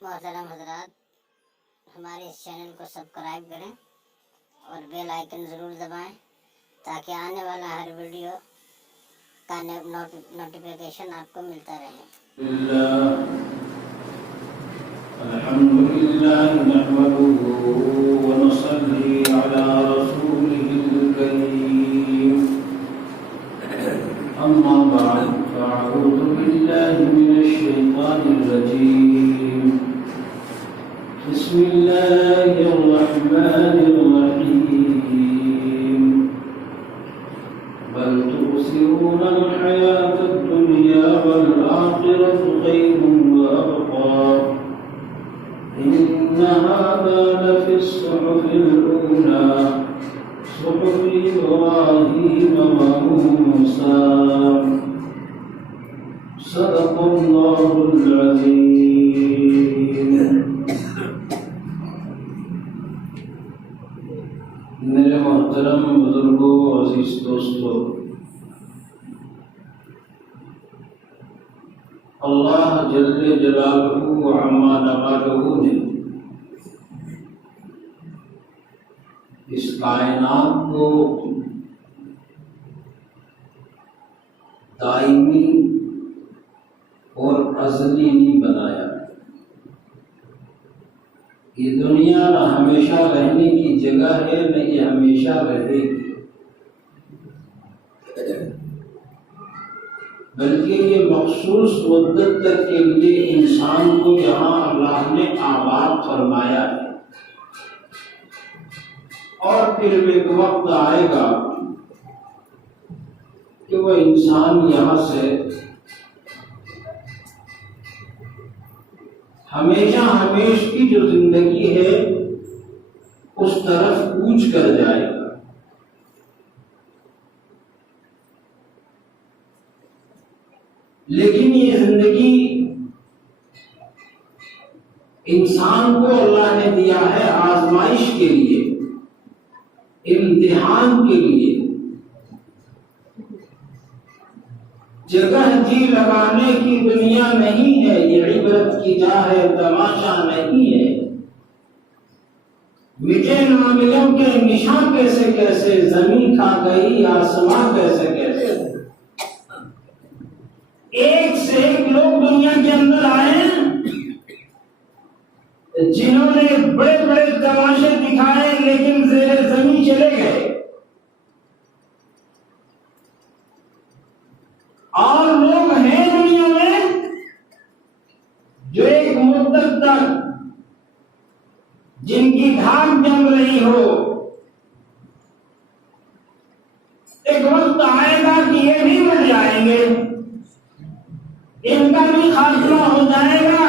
محترم حضرات، ہمارے اس چینل کو سبسکرائب کریں اور بیل آئیکن ضرور دبائیں تاکہ آنے والا ہر ویڈیو کا نوٹیفیکیشن آپ کو ملتا رہے۔ الحمدللہ نحمده ونصلي على رسوله الكريم اما بعد فاعوذ باللہ من الشیطان الرجیم بسم اللہ الرحمن الرحیم بل تؤثرون الحیاة الدنیا والآخرة خیر وأبقى إن هذا لفي الصحف الأولى صحف إبراهيم وموسى صدق الله العظيم۔ میرے محترم بزرگوں، عزیز دوستو، اللہ جل جلالہ وعما نوالہ نے اس کائنات کو دائمی اور ازلی نہیں بنایا۔ یہ دنیا نہ ہمیشہ رہنے کی جگہ ہے، نہ یہ ہمیشہ رہے گی، بلکہ یہ مخصوص مدت تک کے لیے انسان کو یہاں اللہ نے آباد فرمایا ہے، اور پھر ایک وقت آئے گا کہ وہ انسان یہاں سے ہمیشہ ہمیش کی جو زندگی ہے اس طرف کوچ کر جائے گا۔ لیکن یہ زندگی انسان کو اللہ نے دیا ہے آزمائش کے لیے، امتحان کے لیے، جگہ جی لگانے کی دنیا نہیں ہے، یہ عبرت کی جا ہے، تماشا نہیں ہے۔ مٹے نہ ملوں کے نشاں کیسے کیسے، زمین کھا گئی آسماں کیسے کیسے۔ ایک سے ایک لوگ دنیا کے اندر آئے جنہوں نے بڑے بڑے تماشے دکھائے لیکن زیر زمین چلے گئے، اور لوگ ہیں دنیا میں جو ایک مدت تک جن کی دھاک جم رہی ہو، ایک وقت آئے گا کہ یہ بھی مر جائیں گے، ان کا بھی خاتمہ ہو جائے گا،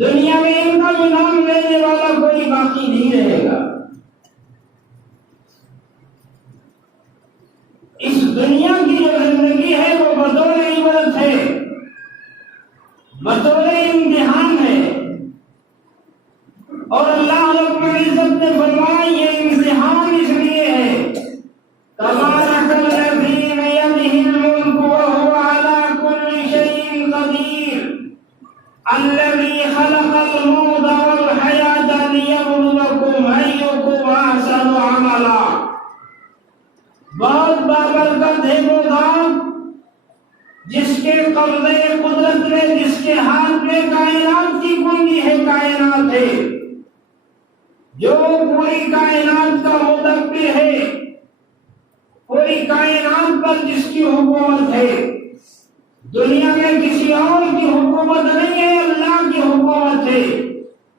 دنیا میں ان کا بھی نام لینے والا کوئی باقی نہیں رہے گا۔ اس دنیا کی جو زندگی ہے وہ بطور عبرت ہے، بطور امتحان ہے، اور اللہ رب العزت نے فرمایا یہ امتحان اس لیے ہے تبارک الذی بیدہ الملک وہو علی کل شیء قدیر الذی خلق الموت والحیاۃ لیبلوکم ایکم احسن عملا۔ بہت بابرکت ہے وہ ذات جس کے قبضے قدرت میں، جس کے ہاتھ میں کائنات کی کنجی ہے، کائنات ہے، جو پوری کائنات کا مدبر ہے، پوری کائنات پر جس کی حکومت ہے۔ دنیا میں کسی اور کی حکومت نہیں ہے، اللہ کی حکومت ہے۔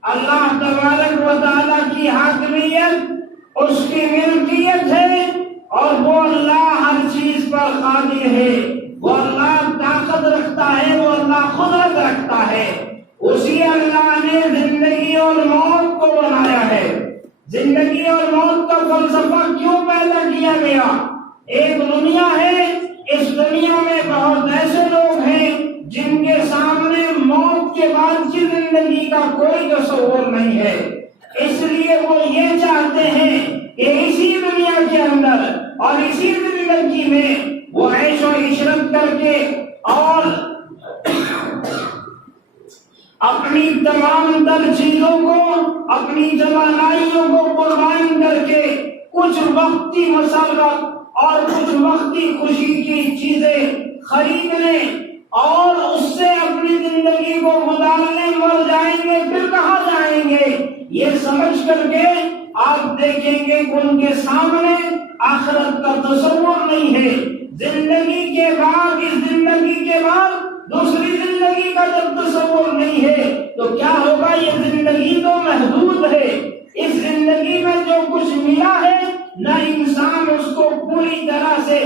اللہ تبارک و تعالیٰ کی حاکمیت، اس کی ملکیت ہے، اور وہ اللہ ہر چیز پر قادر ہے، وہ اللہ طاقت رکھتا ہے، وہ اللہ قدرت رکھتا ہے۔ اسی اللہ نے زندگی اور موت کو بنایا ہے۔ زندگی اور موت کا فلسفہ کیوں پیدا کیا گیا؟ ایک دنیا ہے، اس دنیا میں بہت ایسے لوگ ہیں جن کے سامنے موت کے بعد کی زندگی کا کوئی تصور نہیں ہے، اس لیے وہ یہ چاہتے ہیں کہ اسی دنیا کے اندر اور اسی زندگی میں وہ عیش و عشرت کر کے اور اپنی تمام تر چیزوں کو، اپنی توانائیوں کو قربان کر کے کچھ وقتی مسرت اور کچھ وقتی خوشی کی چیزیں خریدنے اور اس سے اپنی زندگی کو گزارنے مر جائیں گے، پھر کہاں جائیں گے یہ سمجھ کر کے آپ دیکھیں گے کہ ان کے سامنے آخرت کا تصور نہیں ہے۔ زندگی کے بعد، اس زندگی کے بعد دوسری زندگی کا جب تصور نہیں ہے تو کیا ہوگا؟ یہ زندگی تو محدود ہے، اس زندگی میں جو کچھ ملا ہے نہ انسان اس کو پوری طرح سے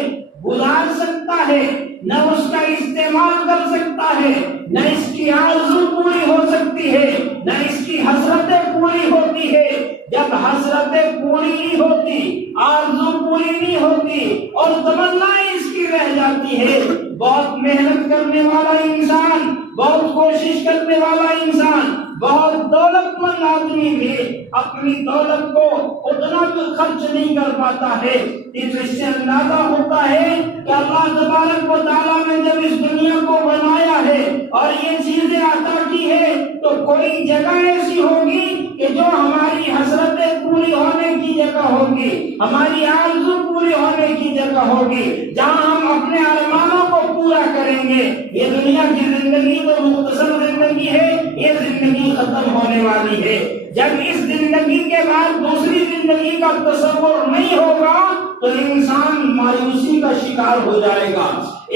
گزار سکتا ہے، نہ اس کا استعمال کر سکتا ہے، نہ اس کی آرزو پوری ہو سکتی ہے، نہ اس کی حسرتیں پوری ہوتی ہے۔ جب حسرتیں پوری نہیں ہوتی، آرزو پوری نہیں ہوتی اور تمنائیں اس کی رہ جاتی ہے، بہت محنت کرنے والا انسان، بہت کوشش کرنے والا انسان، بہت دولت مند آدمی بھی اپنی دولت کو اتنا بھی خرچ نہیں کر پاتا ہے۔ اس سے اندازہ ہوتا ہے کہ اللہ تبارک و تعالیٰ نے جب اس دنیا کو بنایا ہے اور یہ چیزیں عطا کی ہے تو کوئی جگہ ایسی ہوگی کہ جو ہماری حسرتیں پوری ہونے کی جگہ ہوگی، ہماری آرزو پوری ہونے کی جگہ ہوگی، جہاں ہم اپنے ارمانوں کو پورا کریں گے۔ یہ دنیا کی زندگی تو مختصر زندگی ہے، یہ زندگی ختم ہونے والی ہے۔ جب اس زندگی کے بعد دوسری زندگی کا تصور نہیں ہوگا تو انسان مایوسی کا شکار ہو جائے گا،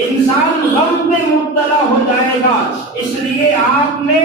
انسان غم میں مبتلا ہو جائے گا۔ اس لیے آپ نے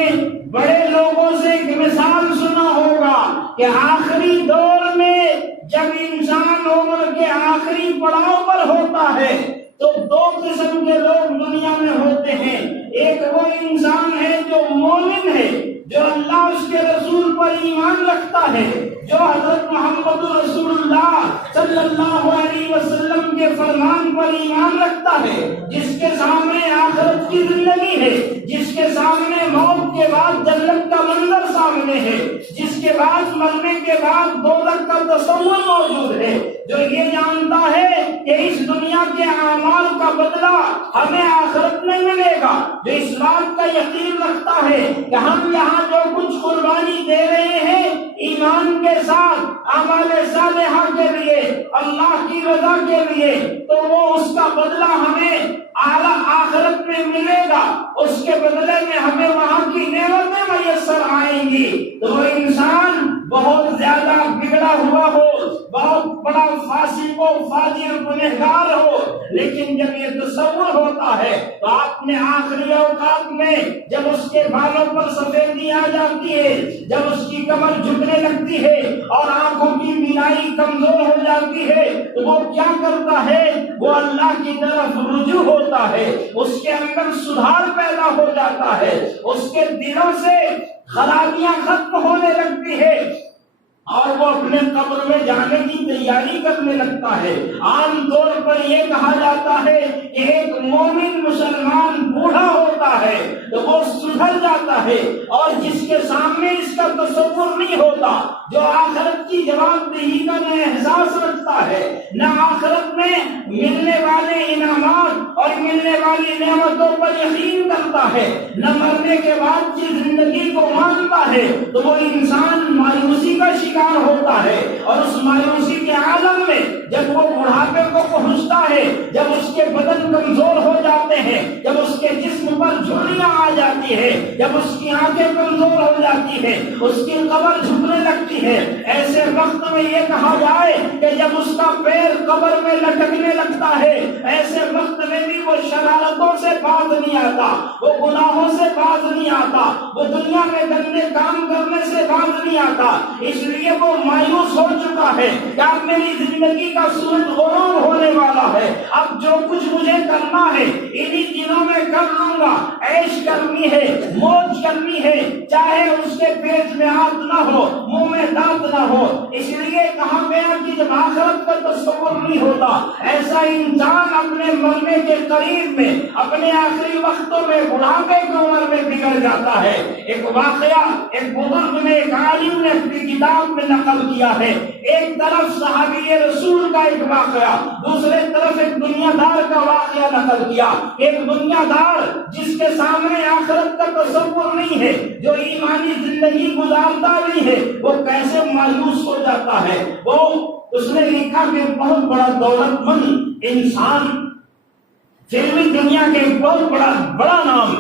بڑے لوگوں سے ایک مثال سنا ہوگا کہ آخری دور میں جب انسان عمر کے آخری پڑاؤ پر ہوتا ہے تو دو قسم کے لوگ دنیا میں ہوتے ہیں۔ ایک وہ انسان ہے جو مومن ہے، جو اللہ اس کے رسول پر ایمان رکھتا ہے، جو حضرت محمد رسول اللہ صلی اللہ علیہ وسلم کے فرمان پر ایمان رکھتا ہے، جس کے سامنے آخرت کی زندگی ہے، جس کے سامنے موت کے بعد جنت کا منظر سامنے ہے، جس کے بعد مرنے کے بعد دوزخ کا تصور موجود ہے، جو یہ جانتا ہے کہ اس دنیا کے اعمال کا بدلہ ہمیں آخرت میں ملے گا، جو اس بات کا یقین رکھتا ہے کہ ہم یہاں جو کچھ قربانی دے رہے ہیں ایمان کے ساتھ اعمال صالحہ کے لیے، اللہ کی رضا کے لیے، تو وہ اس کا بدلہ ہمیں اعلیٰ آخرت میں ملے گا، اس کے بدلے میں ہمیں وہاں کی نعمتیں میسر آئیں گی۔ تو وہ انسان بہت زیادہ بگڑا ہوا ہو، بہت بڑا فاسق و فاجر گنہگار ہو، لیکن جب یہ تصور ہوتا ہے تو آپ نے آخری اوقات میں جب اس کے بالوں پر سفیدی آ جاتی ہے، جب اس کی کمر جھکنے لگتی ہے اور آنکھوں کی بینائی کمزور ہو جاتی ہے تو وہ کیا کرتا ہے؟ وہ اللہ کی طرف رجوع ہوتا ہے، اس کے اندر سدھار پیدا ہو جاتا ہے، اس کے دلوں سے خرابیاں ختم ہونے لگتی ہے اور وہ اپنے قبر میں جانے کی تیاری کرنے لگتا ہے۔ عام طور پر یہ کہا جاتا ہے کہ ایک مومن مسلمان بوڑھا ہوتا ہے تو وہ سدھر جاتا ہے، اور جس کے سامنے اس کا تصور نہیں ہوتا، جو آخرت کی جواب دہی کا نہ احساس رکھتا ہے، نہ آخرت میں ملنے والے انعامات اور ملنے والی نعمتوں پر یقین کرتا ہے، نہ مرنے کے بعد کی زندگی کو مانتا ہے، تو وہ انسان مایوسی کا شکار ہوتا ہے، اور اس مایوسی کے عالم میں جب وہ بڑھاپے کو پہنچتا ہے، جب اس کے بدن کمزور ہو جاتے ہیں، جب اس کے جسم پر جھریاں آ جاتی ہے، جب اس کی آنکھیں کمزور ہو جاتی ہے، اس کی قبر جھکنے لگتی ہے، ایسے وقت میں یہ کہا جائے کہ جب اس کا پیر قبر میں لٹکنے لگتا ہے، ایسے وقت میں بھی وہ شرارتوں سے باز نہیں آتا، وہ گناہوں سے باز نہیں آتا، وہ دنیا میں گندے کام کرنے سے باز نہیں آتا، اس لیے وہ مایوس ہو چکا ہے کہ اب میری زندگی کا سورج غروب ہونے والا ہے، اب جو کچھ مجھے کرنا ہے انہی دنوں میں کر لوں گا، عیش کرنی ہے، موج کرنی ہے، چاہے اس کے پیٹ میں ہاتھ نہ ہو، منہ میں دانت نہ ہو۔ اس لیے کہا گیا کہ جب آخرت کا تصور نہیں ہوتا، ایسا انسان اپنے مرنے کے قریب میں، اپنے آخری وقتوں میں، بڑھاپے کی عمر میں بگڑ جاتا ہے۔ ایک واقعہ ایک بزرگ نے، ایک عالم نے اپنی کتاب میں نقل کیا ہے، ایک طرف صحابی رسول کا ایک واقعہ، دوسرے طرف ایک دنیا دار کا واقعہ نقل کیا۔ ایک دنیا دار جس کے سامنے آخرت کا تصور نہیں ہے، جو ایمانی زندگی گزارتا نہیں ہے وہ کیسے مایوس ہو جاتا ہے۔ وہ اس نے لکھا کہ بہت بڑا دولت مند انسان، فلمی دنیا کے ایک بہت بڑا نام،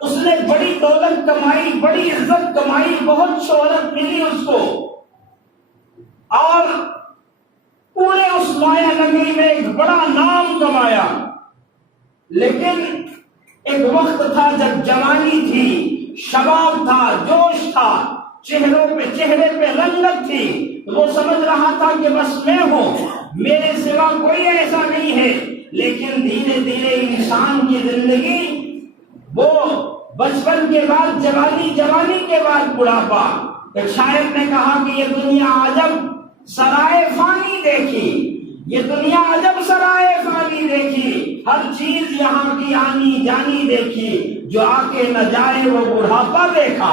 اس نے بڑی دولت کمائی، بڑی عزت کمائی، بہت شہرت ملی اس کو، اور پورے اس مایا نگری میں ایک بڑا نام کمایا، لیکن ایک وقت تھا جب جوانی تھی، شباب تھا، جوش تھا، چہرے پہ رنگت تھی، وہ سمجھ رہا تھا کہ بس میں ہوں، میرے سوا کوئی ایسا نہیں ہے۔ لیکن دھیرے دھیرے انسان کی زندگی، وہ بچپن کے بعد جوانی، جوانی کے بعد بڑھاپا۔ ایک شاعر نے کہا کہ یہ دنیا عجب سرائے فانی دیکھی، یہ دنیا عجب سرائے فانی دیکھی، ہر چیز یہاں کی آنی جانی دیکھی، جو آ کے نہ جائے وہ بڑھاپا دیکھا،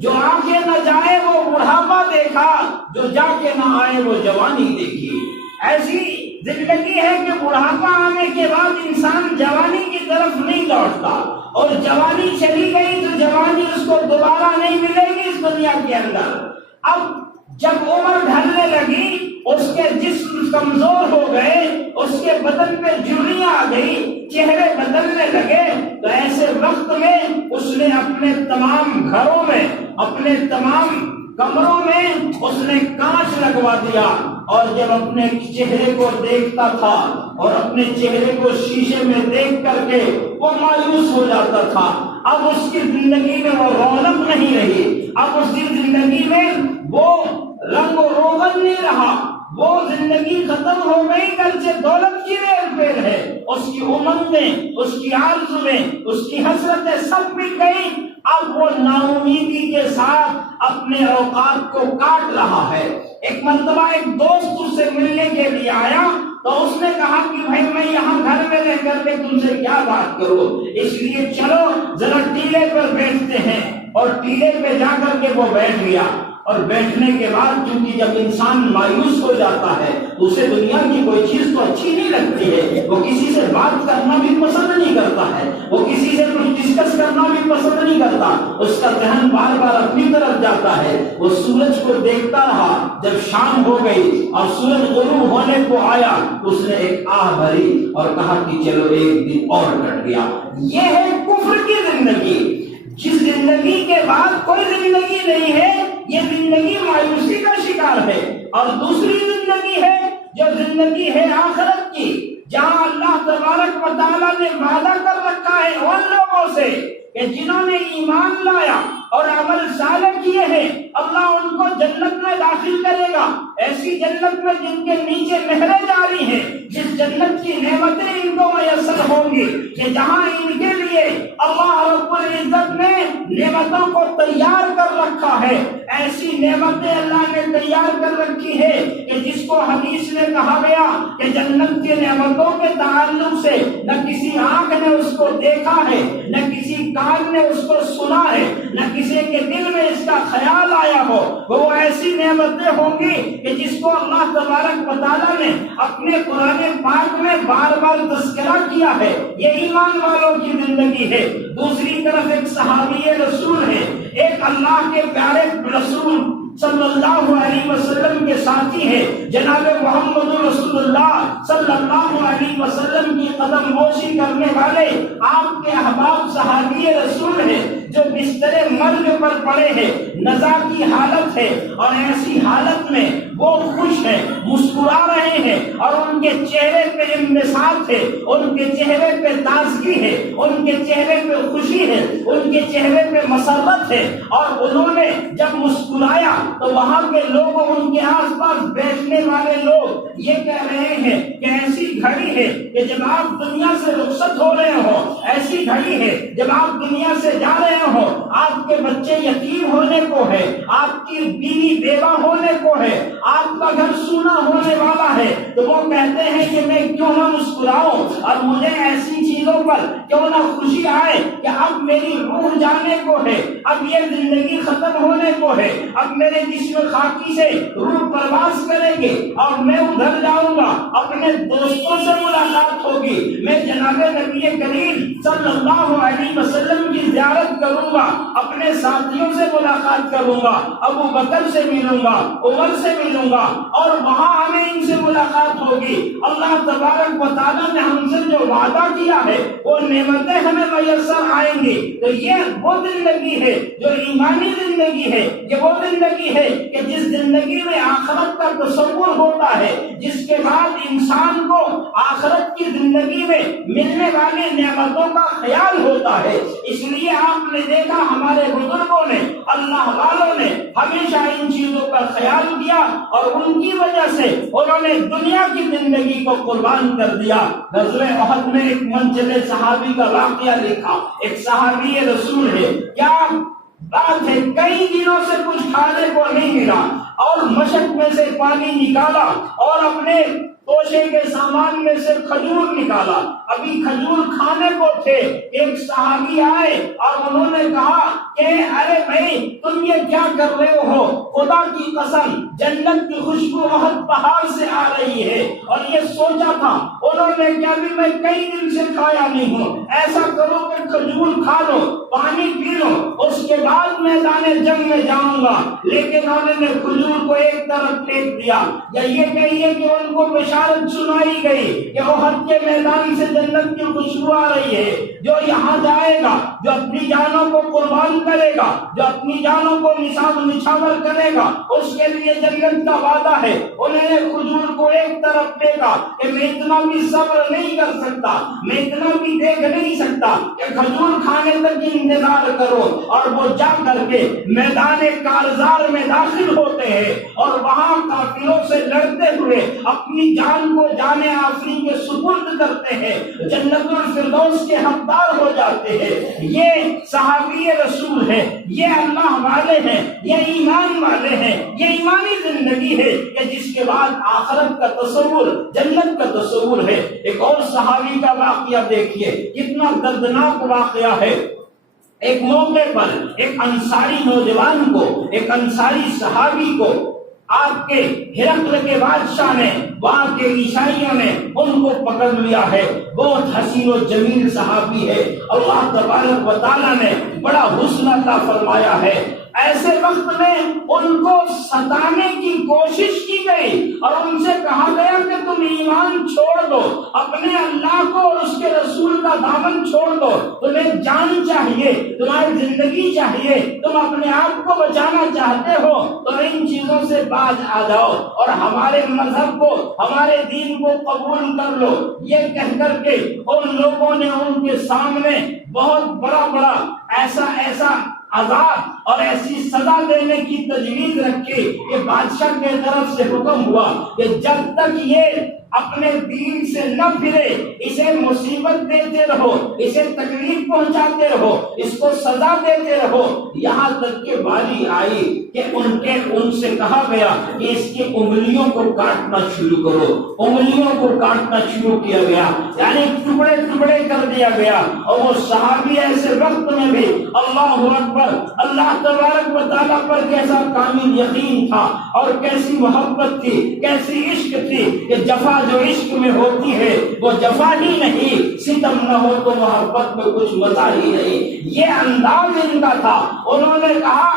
جو آ کے نہ جائے وہ بڑھاپا دیکھا، جو جا کے نہ آئے وہ جوانی دیکھی۔ ایسی زندگی ہے کہ بڑھاپا آنے کے بعد انسان جوانی کی طرف نہیں لوٹتا، اور جوانی چلی گئی تو جوانی اس کو دوبارہ نہیں ملے گی اس دنیا کے اندر۔ اب جب عمر ڈھلنے لگی، اس کے جسم کمزور ہو گئے، اس کے بدن پہ جھریاں آ گئی، چہرے بدلنے لگے، تو ایسے وقت میں اس نے اپنے تمام گھروں میں، اپنے تمام کمروں میں اس نے کانچ لگوا دیا، اور جب اپنے چہرے کو دیکھتا تھا اور اپنے چہرے کو شیشے میں دیکھ کر کے وہ مایوس ہو جاتا تھا۔ اب اس کی زندگی میں وہ رونق نہیں رہی، اب اس کی زندگی میں وہ رنگ و روغن نہیں رہا، وہ زندگی ختم ہو گئی، گرچہ دولت کی ریل پیر ہے، اس کی امنگیں، اس کی آرزویں، اس کی حسرتیں سب مٹ گئی۔ اب وہ ناامیدی کے ساتھ اپنے اوقات کو کاٹ رہا ہے۔ ایک مرتبہ ایک دوست اس سے ملنے کے لیے آیا، تو اس نے کہا کہ بھائی میں یہاں گھر میں رہ کر کے تم سے کیا بات کروں، اس لیے چلو ذرا ٹیلے پر بیٹھتے ہیں، اور ٹیلے پہ جا کر کے وہ بیٹھ گیا۔ اور بیٹھنے کے بعد چونکہ جب انسان مایوس ہو جاتا ہے تو اسے دنیا کی کوئی چیز تو اچھی نہیں لگتی ہے، وہ کسی سے بات کرنا بھی پسند نہیں کرتا ہے، وہ کسی سے کچھ ڈسکس کرنا بھی پسند نہیں کرتا، اس کا ذہن بار بار اپنی طرف جاتا ہے۔ وہ سورج کو دیکھتا رہا، جب شام ہو گئی اور سورج غروب ہونے کو آیا تو اس نے ایک آہ بھری اور کہا کہ چلو ایک دن اور کٹ گیا۔ یہ ہے کفر کی زندگی، جس زندگی کے بعد کوئی زندگی نہیں ہے، یہ زندگی مایوسی کا شکار ہے۔ اور دوسری زندگی ہے جو زندگی ہے آخرت کی، جہاں اللہ تبارک و تعالیٰ نے وعدہ کر رکھا ہے ان لوگوں سے کہ جنہوں نے ایمان لایا اور عمل صالح کیے ہیں، اللہ ان کو جنت میں داخل کرے گا، ایسی جنت میں جن کے نیچے نہریں جاری ہیں، جس جنت کی نعمتیں ان کو میسر ہوں گی کہ جہاں ان کے لیے اللہ رب العزت نے نعمتوں کو تیار کر رکھا ہے۔ ایسی نعمتیں اللہ نے تیار کر رکھی ہے کہ جس کو حدیث میں کہا گیا کہ جنت کی نعمتوں کے تعلق سے نہ کسی آنکھ نے اس کو دیکھا ہے، نہ کسی کان نے اس کو سنا ہے، نہ کسی کے دل میں اس کا خیال آیا ہو، وہ ایسی نعمتیں ہوں گی کہ جس کو اللہ تبارک و تعالیٰ نے اپنے قرآن پاک میں بار بار تذکرہ کیا ہے۔ یہ ایمان والوں کی زندگی ہے۔ دوسری طرف ایک صحابی رسول ہے، ایک اللہ کے پیارے رسول صلی اللہ علیہ وسلم کے ساتھی ہے، جناب محمد رسول اللہ صلی اللہ علیہ وسلم کی قدم بوسی کرنے والے آپ کے احباب صحابی رسول ہیں، جو بستر مرگ پر پڑے ہیں، نزا کی حالت ہے، اور ایسی حالت میں وہ خوش ہیں، مسکرا رہے ہیں، اور ان کے چہرے پہ انبساط ہے، ان کے چہرے پہ تازگی ہے، ان کے چہرے پہ خوشی ہے، ان کے چہرے پہ مسرت ہے۔ اور انہوں نے جب مسکرایا تو وہاں کے لوگ، ان کے آس پاس بیٹھنے والے لوگ یہ کہہ رہے ہیں کہ ایسی گھڑی ہے کہ جب آپ دنیا سے رخصت ہو رہے ہو، ایسی گھڑی ہے جب آپ دنیا سے جا رہے ہو، آپ کے بچے یتیم ہونے کو ہے، آپ کی بیوی بیوہ ہونے کو ہے، آپ کا گھر سونا ہونے والا ہے، تو وہ کہتے ہیں کہ میں کیوں نہ مسکراؤں، اور مجھے ایسی چیزوں پر کیوں نہ خوشی آئے کہ اب میری روح جانے کو ہے، اب یہ زندگی ختم ہونے کو ہے، اب میرے جسم خاکی سے روح پرواز کریں گے اور میں ادھر جاؤں گا، اپنے دوستوں سے ملاقات ہوگی، میں جناب نبی کریم صلی اللہ علیہ وسلم کی زیارت کروں گا، اپنے ساتھیوں سے ملاقات کروں گا، ابو بکر سے ملوں گا، عمر سے ملوں گا، اور وہاں ہمیں ان سے ملاقات ہوگی۔ اللہ تبارک و تعالیٰ نے ہم سے جو وعدہ کیا ہے وہ نعمتیں ہمیں میسر آئیں گی۔ تو یہ وہ زندگی ہے جو ایمانی زندگی ہے، یہ وہ زندگی ہے کہ جس زندگی میں آخرت کا تصور ہوتا ہے، جس کے بعد انسان کو آخرت کی زندگی میں ملنے والی نعمتوں کا خیال ہوتا ہے۔ اس لیے آپ نے دیکھا ہمارے بزرگوں نے، اللہ والوں نے ہمیشہ ان چیزوں کا خیال کیا، اور ان کی وجہ سے انہوں نے دنیا کی زندگی کو قربان کر دیا۔ غزوہ احد میں ایک منجلے صحابی کا واقعہ لکھا، ایک صحابی رسول ہے، کیا بات ہے، کئی دنوں سے کچھ کھانے کو نہیں ملا اور مشق میں سے پانی نکالا اور اپنے توشے کے سامان میں سے کھجور نکالا، ابھی کھجور کھانے کو تھے، ایک صحابی آئے اور انہوں نے کہا کہ ارے بھائی تم یہ کیا کر رہے ہو، خدا کی قسم جنت کی خوشبو بہت پہاڑ سے آ رہی ہے، اور یہ سوچا تھا انہوں نے کہ ابھی میں کئی دن سے کھایا نہیں ہوں، ایسا کرو کہ کھجور کھا لو، پانی پی لو، اس کے بعد میدان جنگ میں جاؤں گا۔ لیکن انہوں نے کھجور کو ایک طرف پھینک دیا، یا یہ کہیے کہ ان کو بشارت سنائی گئی کہ احد کے میدان سے جنت کی خوشبو آ رہی ہے، جو یہاں جائے گا، جو اپنی جانوں کو قربان کرے گا، جو اپنی جانوں کو نچھاور کرے گا، اس کے لیے جنت کا وعدہ ہے۔ انہوں نے کھجور کو ایک طرف پھینکا کہ میں اتنا بھی صبر نہیں کر سکتا، میں اتنا بھی دیکھ نہیں سکتا کہ کھجور کھانے تک انتظار کرو، اور وہ جا کر کے میدان کارزار میں داخل ہوتے ہیں اور وہاں کافروں سے لڑتے ہوئے اپنی جان کو جان آفرین کے سپرد کرتے ہیں، جنت الفردوس کے حقدار ہو جاتے ہیں۔ یہ صحابی رسول ہے، یہ اللہ والے ہیں، یہ ایمان والے ہیں، یہ ایمانی زندگی ہے کہ جس کے بعد آخرت کا تصور، جنت کا تصور ہے۔ ایک اور صحابی کا واقعہ دیکھیے، کتنا دردناک واقعہ ہے۔ ایک موقع پر ایک انصاری نوجوان کو، ایک انصاری صحابی کو آپ کے ہرقل کے بادشاہ نے، وہاں کے عیسائیوں نے ان کو پکڑ لیا ہے، بہت حسین و جمیل صحابی ہے، اللہ تبارک و تعالیٰ نے بڑا حسن عطا فرمایا ہے۔ ایسے وقت میں ان کو ستانے کی کوشش کی گئی اور ان سے کہا گیا کہ تم ایمان چھوڑ دو، اپنے اللہ کو اور اس کے رسول کا دامن چھوڑ دو، تمہیں جان چاہیے، تمہاری زندگی چاہیے، تم اپنے آپ کو بچانا چاہتے ہو تو ان چیزوں سے باز آ جاؤ اور ہمارے مذہب کو، ہمارے دین کو قبول کر لو۔ یہ کہہ کر کے ان لوگوں نے ان کے سامنے بہت بڑا ایسا عذاب اور ایسی سزا دینے کی تجویز رکھی کہ بادشاہ کے طرف سے حکم ہوا کہ جب تک یہ اپنے دین سے نہ پھرے اسے مصیبت دیتے رہو، اسے تکلیف پہنچاتے رہو، اس کو سزا دیتے رہو، یہاں تک کہ باری آئی کہ ان سے کہا گیا کہ اس کی انگلیوں کو کاٹنا شروع کرو۔ انگلیوں کو کاٹنا شروع کیا گیا، یعنی ٹکڑے ٹکڑے کر دیا گیا۔ اور وہ صحابی ایسے وقت میں بھی اللہ اکبر، اللہ تبارک و تعالیٰ پر کیسا کامل یقین تھا اور کیسی محبت تھی، کیسی عشق تھی کہ جفا جو عشق میں ہوتی ہے وہ جفا ہی نہیں، ستم نہ ہو تو محبت میں کچھ مزہ ہی نہیں، یہ انداز ان کا تھا۔ انہوں نے کہا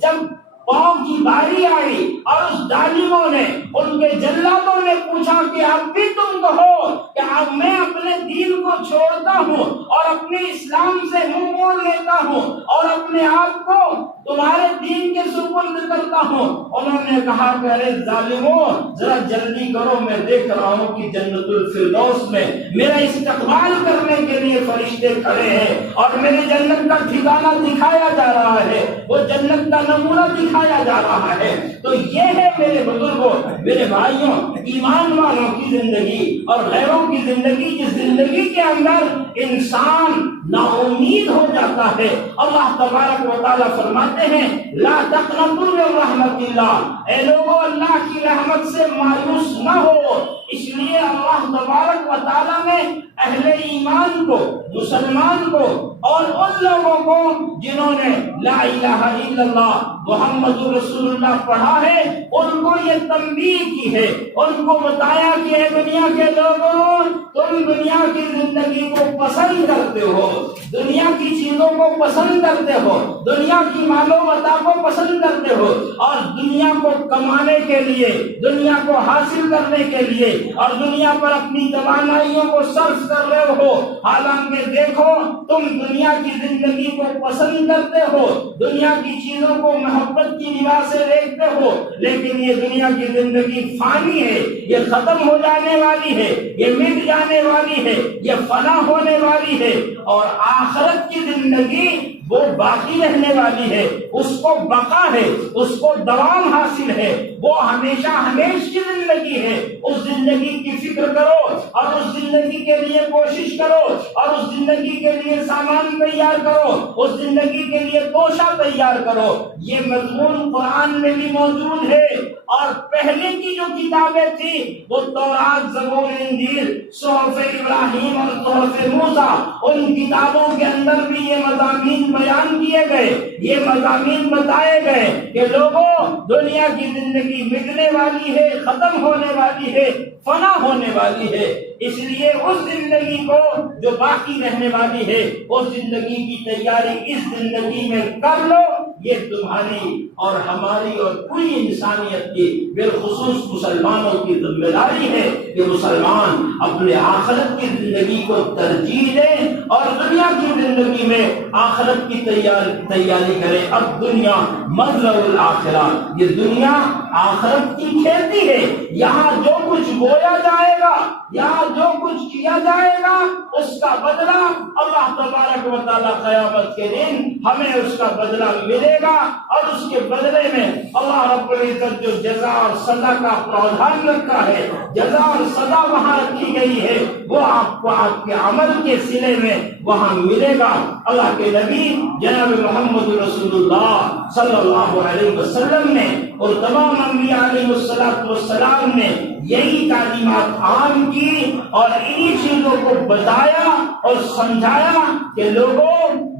جب پاؤں کی باری آئی اور اس ظالموں نے، ان کے جلادوں نے پوچھا کہ اب بھی تم کہو کہ اب میں اپنے دین کو چھوڑتا ہوں اور اپنے اسلام سے منہ موڑ لیتا ہوں اور اپنے آپ کو تمہارے دین کے سپرد کرتا ہوں، انہوں نے کہا کہ ارے ظالموں ذرا جلدی کرو، میں دیکھ رہا ہوں کہ جنت الفردوس میں میرا استقبال کرنے کے لیے فرشتے کھڑے ہیں اور میرے جنت کا ٹھکانہ دکھایا جا رہا ہے، وہ جنت کا نمونہ دکھایا جا رہا ہے۔ تو یہ ہے میرے بزرگوں، میرے بھائیوں، ایمان والوں کی زندگی اور غیروں کی زندگی، جس زندگی کے اندر انسان نا امید ہو جاتا ہے، اللہ تبارک و تعالیٰ فرماتے ہیں لا تقنطوا من رحمت اللہ، اے لوگوں اللہ کی رحمت سے مایوس نہ ہو۔ اس لیے اللہ تبارک و تعالیٰ نے اہل ایمان کو، مسلمان کو اور ان لوگوں کو جنہوں نے لا الہ الا اللہ محمد رسول اللہ پڑھا ہے، ان کو یہ تنبیہ کی ہے، ان کو بتایا کہ اے دنیا کے لوگوں، تم دنیا کی زندگی کو پسند کرتے ہو، دنیا کی چیزوں کو پسند کرتے ہو، دنیا کی مال و متاع کو پسند کرتے ہو، اور دنیا کو کمانے کے لیے، دنیا کو حاصل کرنے کے لیے اور دنیا پر اپنی توانائیوں کو صرف کر رہے ہو۔ حالانکہ دیکھو تم دنیا کی زندگی کو پسند کرتے ہو، دنیا کی چیزوں کو محبت کی نگاہ سے دیکھتے ہو، لیکن یہ دنیا کی زندگی فانی ہے، یہ ختم ہو جانے والی ہے، یہ مٹ جانے والی ہے، یہ فنا ہونے والی ہے، اور آخرت کی زندگی وہ باقی رہنے والی ہے، اس کو بقا ہے، اس کو دوام حاصل ہے، وہ ہمیشہ ہمیش کی زندگی ہے۔ اس زندگی کی فکر کرو اور اس زندگی کے لیے کوشش کرو اور اس زندگی کے لیے سامان تیار کرو، اس زندگی کے لیے توشہ تیار کرو۔ یہ مضمون قرآن میں بھی موجود ہے، اور پہلے کی جو کتابیں تھیں وہ تورات، زبور، انجیل، صحف ابراہیم اور صحف موسیٰ، ان کتابوں کے اندر بھی یہ مضامین بیان کیے گئے، یہ مضامین بتائے گئے کہ لوگوں دنیا کی زندگی مٹنے والی ہے، ختم ہونے والی ہے، فنا ہونے والی ہے، اس لیے اس زندگی کو جو باقی رہنے والی ہے اس زندگی کی تیاری اس زندگی میں کر لو۔ یہ تمہاری اور ہماری اور پوری انسانیت کی بالخصوص مسلمانوں کی ذمہ داری ہے کہ مسلمان اپنے آخرت کی زندگی کو ترجیح دیں اور دنیا کی زندگی میں آخرت کی تیاری کرے۔ اب دنیا مزرع الآخرہ، یہ دنیا آخرت کی کھیتی ہے، یہاں جو کچھ بویا جائے گا، یہاں جو کچھ کیا جائے گا، اس کا بدلہ اللہ تبارک و تعالیٰ قیامت کے دن ہمیں اس کا بدلہ ملے گا، اور اس کے بدلے میں اللہ رب العزت جو جزا اور سزا کا پراودھان رکھا ہے، جزا اور سزا وہاں رکھی گئی ہے، وہ آپ کو آپ کے عمل کے صلے میں وہاں ملے گا۔ اللہ کے نبی جناب محمد رسول اللہ صلی اللہ علیہ وسلم نے اور تمام انبیاء علیہ السلام نے یہی تعلیمات عام کی اور انہی چیزوں کو بتایا اور سمجھایا کہ لوگوں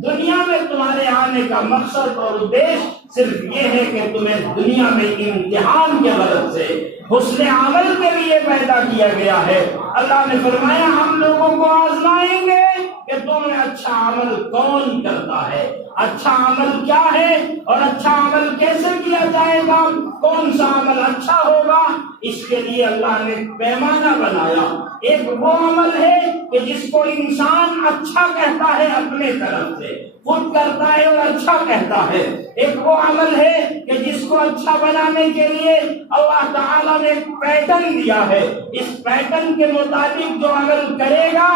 دنیا میں تمہارے آنے کا مقصد اور ادیش صرف یہ ہے کہ تمہیں دنیا میں امتحان کے غرض سے حسن عمل کے لیے پیدا کیا گیا ہے۔ اللہ نے فرمایا ہم لوگوں کو آزمائیں گے کہ تم میں اچھا عمل کون کرتا ہے، اچھا عمل کیا ہے اور اچھا عمل کیسے کیا جائے گا، کون سا عمل اچھا ہوگا۔ اس کے لیے اللہ نے پیمانہ بنایا۔ ایک وہ عمل ہے کہ جس کو انسان اچھا کہتا ہے اپنے طرف سے، خود کرتا ہے اور اچھا کہتا ہے۔ ایک وہ عمل ہے کہ جس کو اچھا بنانے کے لیے اللہ تعالیٰ نے ایک پیٹرن دیا ہے، اس پیٹرن کے مطابق جو عمل کرے گا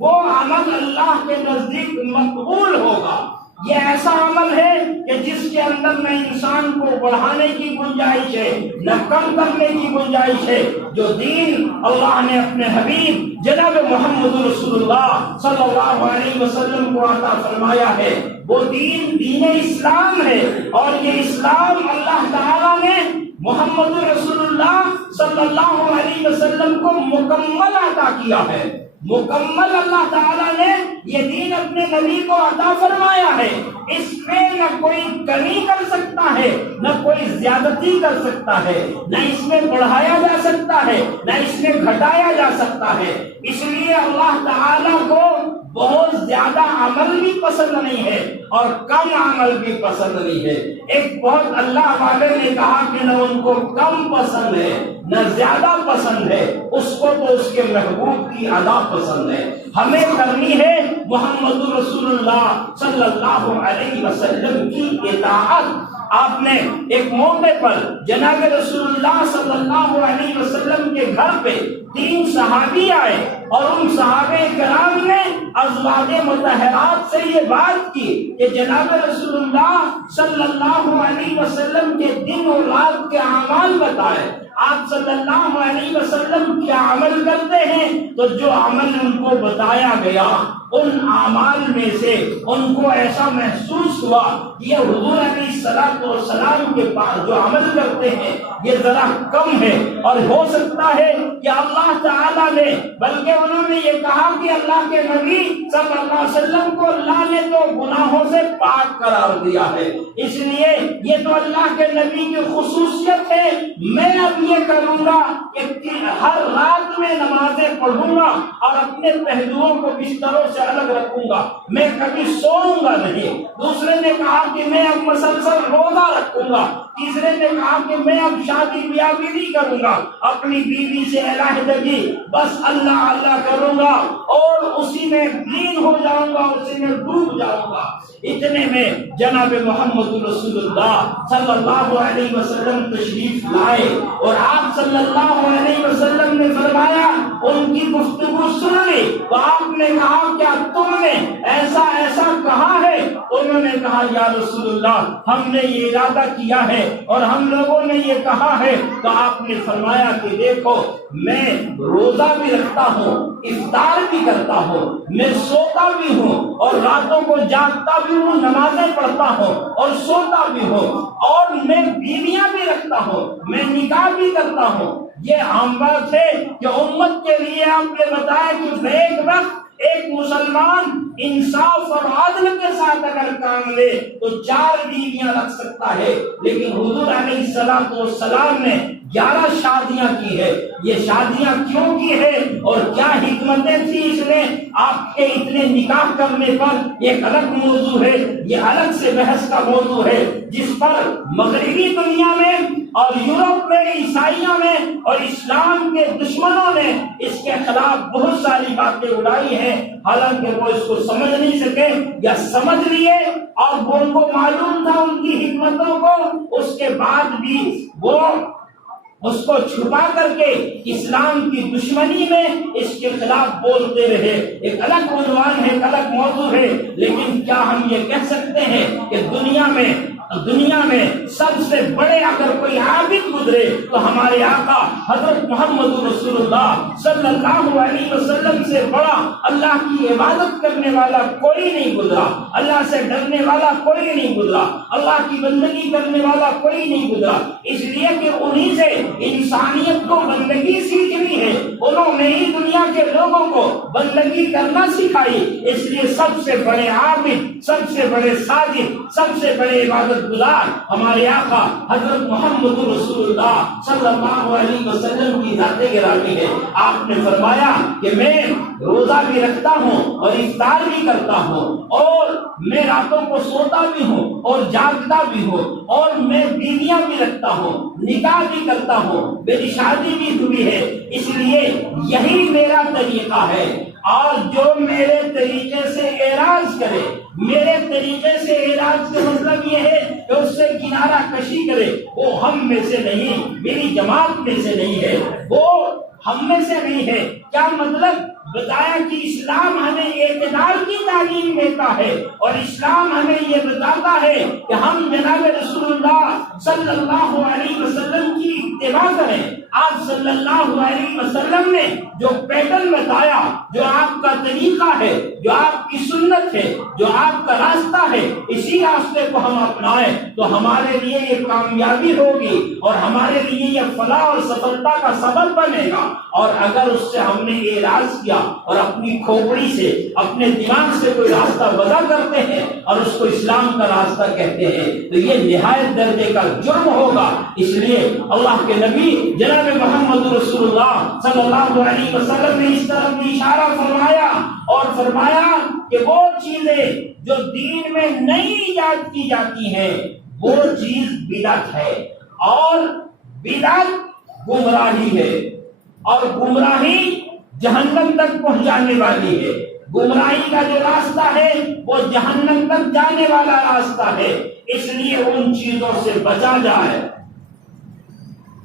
وہ عمل اللہ کے نزدیک مقبول ہوگا۔ یہ ایسا عمل ہے کہ جس کے اندر نہ انسان کو بڑھانے کی گنجائش ہے نہ کم کرنے کی گنجائش ہے۔ جو دین اللہ نے اپنے حبیب جناب محمد رسول اللہ صلی اللہ علیہ وسلم کو عطا فرمایا ہے وہ دین اسلام ہے، اور یہ اسلام اللہ تعالیٰ نے محمد رسول اللہ صلی اللہ علیہ وسلم کو مکمل عطا کیا ہے۔ مکمل اللہ تعالیٰ نے یہ دین اپنے نبی کو عطا فرمایا ہے، اس میں نہ کوئی کمی کر سکتا ہے نہ کوئی زیادتی کر سکتا ہے، نہ اس میں بڑھایا جا سکتا ہے نہ اس میں گھٹایا جا سکتا ہے۔ اس لیے اللہ تعالیٰ کو بہت زیادہ عمل بھی پسند نہیں ہے اور کم عمل بھی پسند نہیں ہے۔ ایک بہت اللہ والے نے کہا کہ نہ ان کو کم پسند ہے نہ زیادہ پسند ہے، اس کو تو اس کے محبوب کی ادا پسند ہے۔ ہمیں کرنی ہے محمد رسول اللہ صلی اللہ علیہ وسلم کی اطاعت۔ آپ نے ایک موقع پر جناب رسول اللہ صلی اللہ علیہ وسلم کے گھر پہ 3 صحابی آئے اور ان صحابہ کرام نے ازواج مطہرات سے یہ بات کی کہ جناب رسول اللہ صلی اللہ علیہ وسلم کے دن اور رات کے اعمال بتائے۔ آپ صلی اللہ علیہ وسلم کیا عمل کرتے ہیں؟ تو جو عمل ان کو بتایا گیا ان اعمال میں سے ان کو ایسا محسوس ہوا کہ یہ حضور علیہ الصلوۃ والسلام کے پاس جو عمل کرتے ہیں یہ ذرا کم ہے، اور ہو سکتا ہے کہ اللہ تعالیٰ نے، بلکہ انہوں نے یہ کہا کہ اللہ کے نبی صلی اللہ علیہ وسلم کو اللہ نے تو گناہوں سے پاک قرار دیا ہے، اس لیے یہ تو اللہ کے نبی کی خصوصیت ہے، میں اب یہ کروں گا کہ ہر رات میں نمازیں پڑھوں گا اور اپنے پہلوؤں کو بستروں سے الگ رکھوں گا، میں کبھی سوؤں گا نہیں۔ دوسرے نے کہا کہ میں اب مسلسل روزہ رکھوں گا، تیسرے نے کہا کہ میں اب شادی بیاہ بھی نہیں کروں گا، اپنی بیوی سے علیحدگی، بس اللہ اللہ کروں گا اور اسی میں دین ہو جاؤں گا، اسی میں ڈوب جاؤں گا۔ اتنے میں جناب محمد رسول اللہ صلی اللہ علیہ وسلم تشریف لائے اور آپ صلی اللہ علیہ وسلم نے فرمایا، ان کی گفتگو سنی تو آپ نے کہا کیا تم نے ایسا ایسا کہا ہے؟ انہوں نے کہا یا رسول اللہ ہم نے یہ ارادہ کیا ہے اور ہم لوگوں نے یہ کہا ہے۔ تو آپ نے فرمایا کہ دیکھو میں روزہ بھی رکھتا ہوں، افطار بھی کرتا ہوں، میں سوتا بھی ہوں اور راتوں کو جاگتا بھی ہوں، نمازیں پڑھتا ہوں اور سوتا بھی ہوں، اور میں بیویاں بھی رکھتا ہوں، میں نکاح بھی کرتا ہوں۔ یہ عام بات ہے کہ امت کے لیے آپ نے بتایا کہ ایک وقت ایک مسلمان انصاف اور عدل کے ساتھ اگر کام لے تو 4 بیویاں رکھ سکتا ہے، لیکن حضور علیہ الصلوۃ والسلام نے 11 شادیاں کی ہے۔ یہ شادیاں کیوں کی ہے اور کیا حکمتیں تھی اس میں؟ آپ کے اتنے نکاح کرنے پر ایک الگ موضوع ہے، یہ الگ سے بحث کا موضوع ہے، جس پر مغربی دنیا میں اور یورپ میں، عیسائیوں میں اور اسلام کے دشمنوں نے اس کے خلاف بہت ساری باتیں اڑائی ہیں، حالانکہ وہ اس کو سمجھ نہیں سکے یا سمجھ لیے اور وہ ان کو معلوم تھا ان کی حکمتوں کو، اس کے بعد بھی وہ اس کو چھپا کر کے اسلام کی دشمنی میں اس کے خلاف بولتے رہے۔ ایک الگ عنوان ہے، ایک الگ موضوع ہے، لیکن کیا ہم یہ کہہ سکتے ہیں کہ دنیا میں سب سے بڑے اگر کوئی عابد گزرے تو ہمارے آقا حضرت محمد رسول اللہ صلی اللہ علیہ وسلم سے بڑا اللہ کی عبادت کرنے والا کوئی نہیں گزرا، اللہ سے ڈرنے والا کوئی نہیں گزرا، اللہ کی بندگی کرنے والا کوئی نہیں گزرا، اس لیے کہ انہی سے انسانیت کو بندگی سیکھنی ہے، انہوں نے ہی دنیا کے لوگوں کو بندگی کرنا سکھائی، اس لیے سب سے بڑے عابد، سب سے بڑے ساجد، سب سے بڑے عبادت گزار ہمارے آقا حضرت محمد رسول اللہ صلی اللہ علیہ وسلم کی ذات گرامی ہے۔ آپ نے فرمایا کہ میں روزہ بھی رکھتا ہوں اور افطار بھی کرتا ہوں، اور میں راتوں کو سوتا بھی ہوں اور جاگتا بھی ہوں، اور میں بیویاں بھی رکھتا ہوں، نکاح بھی کرتا ہوں، میری شادی بھی ہوئی ہے، اس لیے یہی میرا طریقہ ہے، اور جو میرے طریقے سے اعراض کرے، میرے طریقے سے اعراض کا مطلب یہ ہے کہ اس سے کنارہ کشی کرے، وہ ہم میں سے نہیں، میری جماعت میں سے نہیں ہے، وہ ہم میں سے نہیں ہے۔ کیا مطلب؟ بتایا کہ اسلام ہمیں اعتدال کی تعلیم دیتا ہے، اور اسلام ہمیں یہ بتاتا ہے کہ ہم جناب رسول اللہ صلی اللہ علیہ وسلم کی اتباع کریں۔ آپ صلی اللہ علیہ وسلم نے جو پیٹرن بتایا، جو آپ کا طریقہ ہے، جو آپ کی سنت ہے، جو آپ کا راستہ ہے، اسی راستے کو ہم اپنائیں تو ہمارے لیے یہ کامیابی ہوگی اور ہمارے لیے یہ فلاح اور سفلتا کا سبب بنے گا۔ اور اگر اس سے ہم نے اعراض کیا اور اپنی کھوپڑی سے، اپنے دماغ سے کوئی راستہ وضع کرتے ہیں اور اس کو اسلام کا راستہ کہتے ہیں تو یہ نہایت درجے کا جرم ہوگا۔ اس لیے اللہ کے نبی جناب محمد رسول اللہ صلی اللہ علیہ وسلم نے اس طرف بھی اشارہ فرمایا اور فرمایا کہ وہ چیزیں جو دین میں نئی ایجاد کی جاتی ہیں وہ چیز بدعت ہے، اور بدعت گمراہی ہے، اور گمراہی جہنم تک پہنچانے والی ہے۔ گمراہی کا جو راستہ ہے وہ جہنم تک جانے والا راستہ ہے، اس لیے ان چیزوں سے بچا جائے۔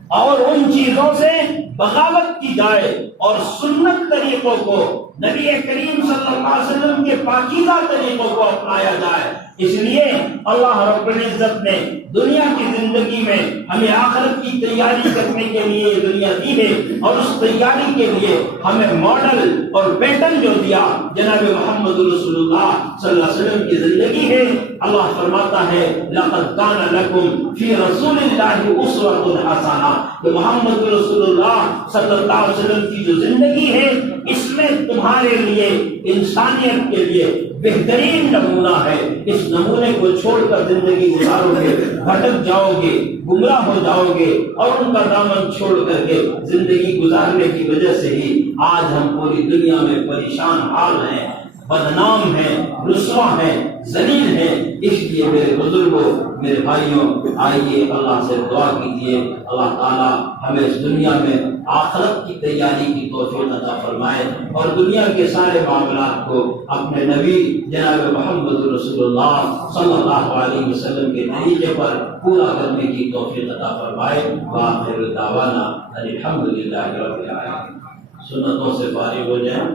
اور ان چیزوں سے بغاوت کی جائے اور سنت طریقوں کو، نبی کریم صلی اللہ علیہ وسلم کے پاکیزہ طریقوں کو اپنایا جائے۔ اس لیے اللہ رب العزت نے دنیا کی زندگی میں ہمیں آخرت کی تیاری کرنے کے لیے دنیا دی ہے، اور اس تیاری کے لیے ہمیں ماڈل اور پیٹرن جو دیا جناب محمد رسول اللہ صلی اللہ علیہ وسلم کی زندگی ہے۔ اللہ فرماتا ہے لَقَدْ كَانَ لَكُمْ فِي رَسُولِ اللَّهِ أُسْوَةٌ حَسَنَةٌ، کہ محمد رسول اللہ صلی اللہ علیہ وسلم کی جو زندگی ہے اس میں تمہارے لیے، انسانیت کے لیے بہترین نمونہ ہے۔ اس نمونے کو چھوڑ کر زندگی گزارو گے، بھٹک جاؤ گے، گمراہ ہو جاؤ گے، اور ان کا دامن چھوڑ کر کے زندگی گزارنے کی وجہ سے ہی آج ہم پوری دنیا میں پریشان حال ہیں، بدنام ہیں، رسوا ہیں، ذلیل ہیں۔ اس لیے میرے بزرگوں، میرے بھائیوں، آئیے اللہ سے دعا کیجیے اللہ تعالیٰ ہمیں اس دنیا میں آخرت کی تیاری کی توفیق عطا فرمائے، اور دنیا کے سارے معاملات کو اپنے نبی جناب محمد رسول اللہ صلی اللہ علیہ وسلم کے طریقے پر پورا کرنے کی توفیق عطا فرمائے۔ وآخر دعوانا الحمدللہ رب العالمین۔ سنتوں سے فارغ ہو جائیں۔